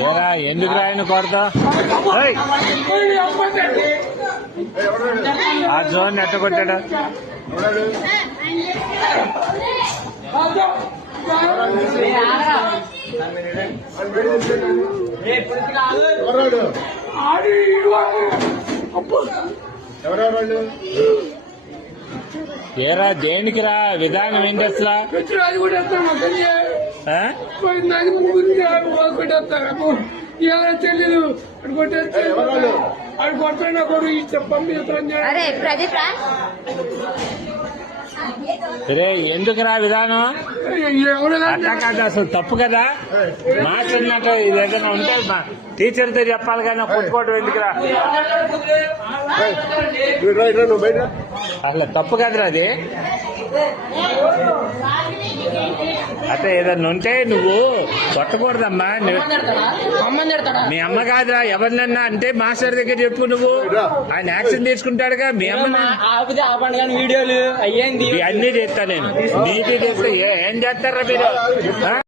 ఏరా ఎందుకు రాయను కొడతా ఆ జోన్ ఎట్ట కొట్టాడా ఎవరెవరు ఏరా దేనికి రా విధానం ఏంటి అసలు తెలియదు అడు కొట్టాడు కొడు రే ఎందుకు రా విధానం అట్లా కాదు అసలు తప్పు కదా మాట్లాడినట్టు ఇది ఏదైనా ఉంటే టీచర్తో చెప్పాలి కానీ కొట్టుకోవడం ఎందుకురా అసలు తప్పు కదరా అది అంటే ఏదన్నా ఉంటే నువ్వు కొట్టకూడదమ్మా మీ అమ్మ కాదురా ఎవరినన్నా అంటే మాస్టర్ దగ్గర చెప్పు నువ్వు ఆయన యాక్షన్ తీసుకుంటాడుగా మీ అమ్మ వీడియోలు అయ్యింది అన్నీ చేస్తా నేను నీటి చేస్తే ఏం చేస్తారా మీరు